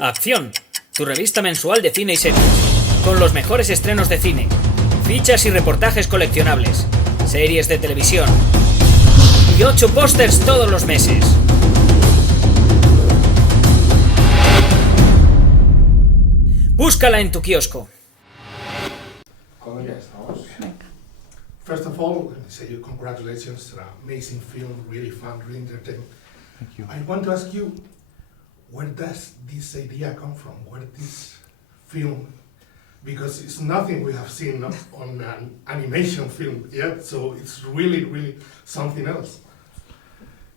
Acción, tu revista mensual de cine y series, con los mejores estrenos de cine, fichas y reportajes coleccionables, series de televisión y 8 pósters todos los meses. Búscala en tu kiosco. First of all, let me say you congratulations. An amazing film, really fun, really entertaining. Thank you. I want to ask you, where does this idea come from? Where this film? Because it's nothing we have seen on an animation film yet, so it's really, really something else.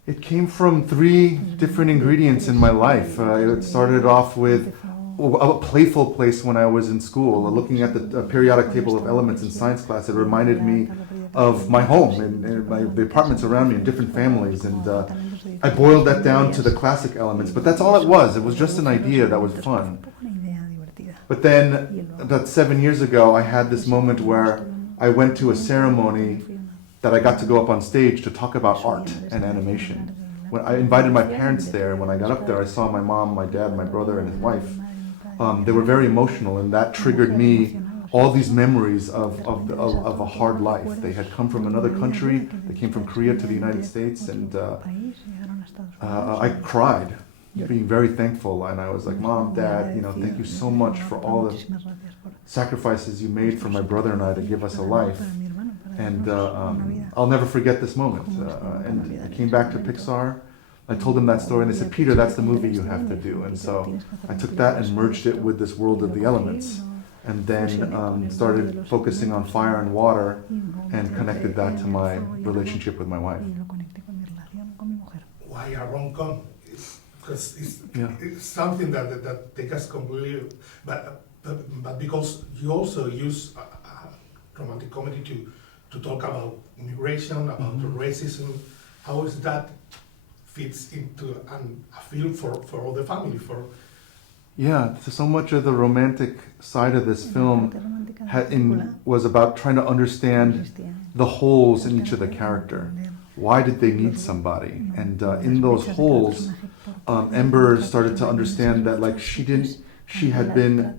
It came from 3 different ingredients in my life. It started off with a playful place when I was in school. Looking at the periodic table of elements in science class, it reminded me of my home and the apartments around me and different families. And I boiled that down to the classic elements, but that's all it was. It was just an idea that was fun. But then, about 7 years ago, I had this moment where I went to a ceremony that I got to go up on stage to talk about art and animation. When I invited my parents there, when I got up there, I saw my mom, my dad, my brother, and his wife. They were very emotional, and that triggered me all these memories of a hard life. They had come from another country. They came from Korea to the United States, and I cried, being very thankful. And I was like, Mom, Dad, thank you so much for all the sacrifices you made for my brother and I to give us a life. And I'll never forget this moment. And I came back to Pixar. I told them that story, and they said, Peter, that's the movie you have to do. And so I took that and merged it with this world of the elements, and then started focusing on fire and water, and connected that to my relationship with my wife. Why a rom-com? Because it's something that takes us completely, but because you also use romantic comedy to talk about immigration, about racism. How is that fits into a film for all the family? So much of the romantic side of this film was about trying to understand the holes in each of the character. Why did they need somebody? And in those holes, Ember started to understand that she had been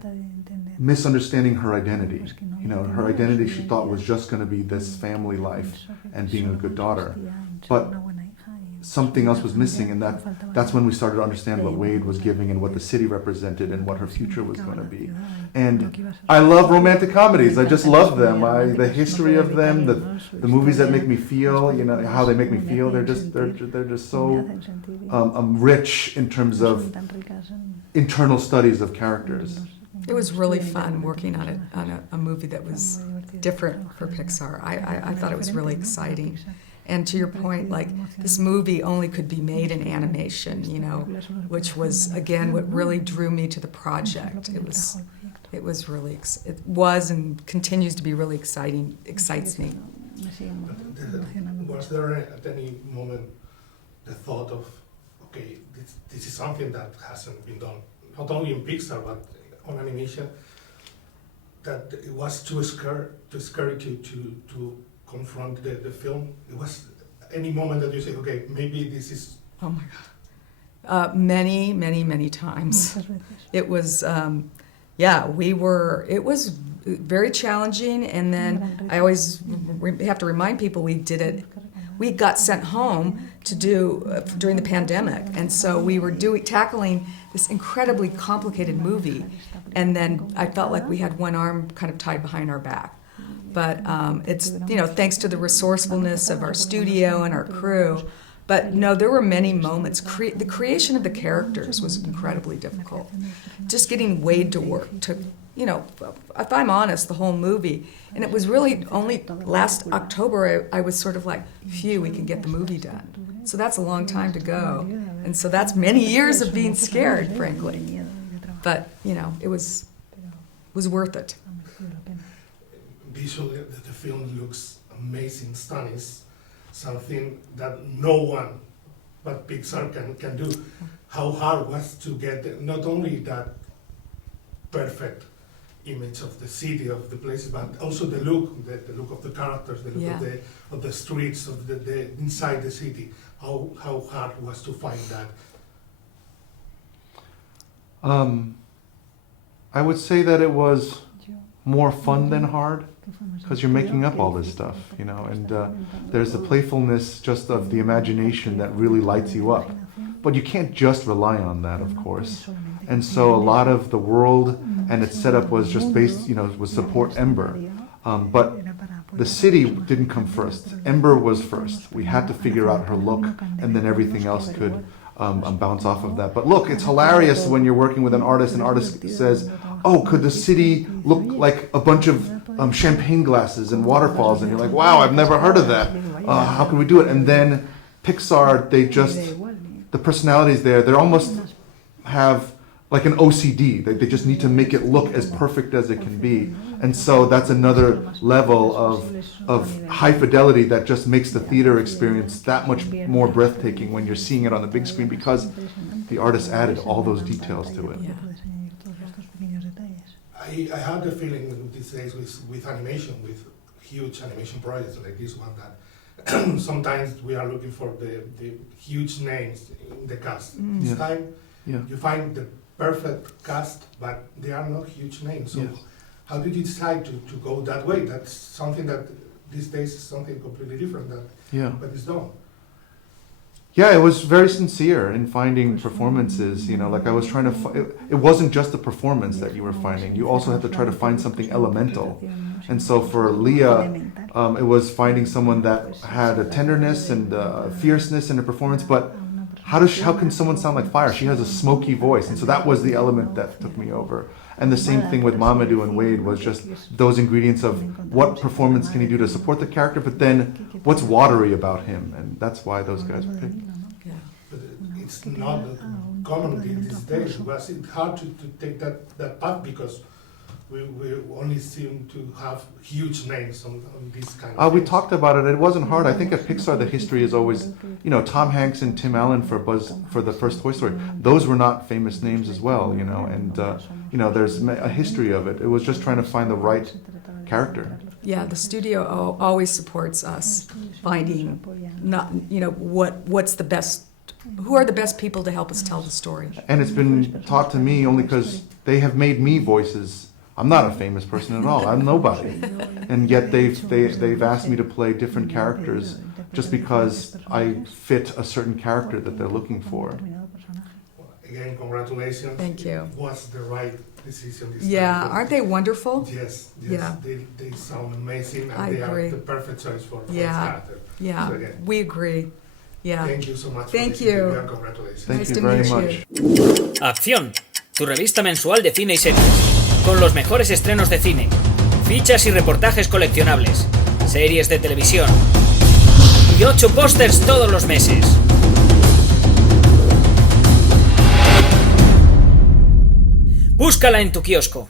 misunderstanding her identity. Her identity she thought was just going to be this family life and being a good daughter. But something else was missing, and that's when we started to understand what Wade was giving and what the city represented and what her future was going to be. And I love romantic comedies. I just love them. The history of them, the movies that make me feel, how they make me feel. They're just so rich in terms of internal studies of characters. It was really fun working on a movie that was different for Pixar. I thought it was really exciting. And to your point, this movie only could be made in animation, which was, again, what really drew me to the project. It was really, it was and continues to be really exciting, excites me. Was there at any moment the thought of, okay, this is something that hasn't been done, not only in Pixar, but on animation, that it was too scary to confront the film? It was any moment that you say, okay, maybe this is... Oh my God. Many, many, many times. It was, it was very challenging, and then I always have to remind people we got sent home to do during the pandemic, and so we were tackling this incredibly complicated movie, and then I felt like we had one arm kind of tied behind our back. But it's, thanks to the resourcefulness of our studio and our crew. But no, there were many moments. The creation of the characters was incredibly difficult. Just getting Wade to work took, if I'm honest, the whole movie. And it was really only last October I was sort of like, phew, we can get the movie done. So that's a long time to go. And so that's many years of being scared, frankly. But, it was worth it. Visually, the film looks amazing, stunning, something that no one but Pixar can do. How hard was to get not only that perfect image of the city, of the places, but also the look of the characters, the look of the streets, of the inside the city. How hard was to find that? I would say that it was more fun than hard, because you're making up all this stuff, you know, and there's the playfulness just of the imagination that really lights you up. But you can't just rely on that, of course. And so a lot of the world and its setup was just based, you know, was support Ember. But the city didn't come first. Ember was first. We had to figure out her look, and then everything else could bounce off of that. But look, it's hilarious when you're working with an artist says, oh, could the city look like a bunch of champagne glasses and waterfalls? And you're like, wow, I've never heard of that. How can we do it? And then Pixar, the personalities there, they almost have like an OCD. They just need to make it look as perfect as it can be. And so that's another level of high fidelity that just makes the theater experience that much more breathtaking when you're seeing it on the big screen, because the artist added all those details to it. I had the feeling these days with animation, with huge animation projects like this one, that sometimes we are looking for the huge names in the cast. This time, you find the perfect cast, but they are not huge names. So how did you decide to go that way? That's something that these days is something completely different but it's done. Yeah, it was very sincere in finding performances, you know, like I was trying to, it wasn't just the performance that you were finding, you also had to try to find something elemental. And so for Leah, it was finding someone that had a tenderness and fierceness in her performance, but how can someone sound like fire? She has a smoky voice, and so that was the element that took me over. And the same thing with Mamadou and Wade was just those ingredients of what performance can he do to support the character, but then what's watery about him, and that's why those guys were picked. But it's not common these days. Was it hard to take that path, because we only seem to have huge names on these kind of We things. talked about it. It wasn't hard. I think at Pixar the history is always, you know, Tom Hanks and Tim Allen for the first Toy Story. Those were not famous names as well, you know, and you know, there's a history of it. It was just trying to find the right character. Yeah, the studio always supports us finding, not, you know, what's the best, who are the best people to help us tell the story. And it's been taught to me only because they have made me voices. I'm not a famous person at all. I'm nobody, and yet they've asked me to play different characters just because I fit a certain character that they're looking for. Again, congratulations. Thank you. It was the right decision this Yeah, time. aren't they wonderful? Yes, Yeah. they sound amazing, and I they agree. are the perfect choice for this Yeah, character. yeah, So again, we agree. Yeah. thank you so much. Thank for this you. interview, and congratulations. Thank Nice you to very meet much. Acción, tu revista mensual de cine y series, con los mejores estrenos de cine, fichas y reportajes coleccionables, series de televisión y 8 pósters todos los meses. Búscala en tu kiosco.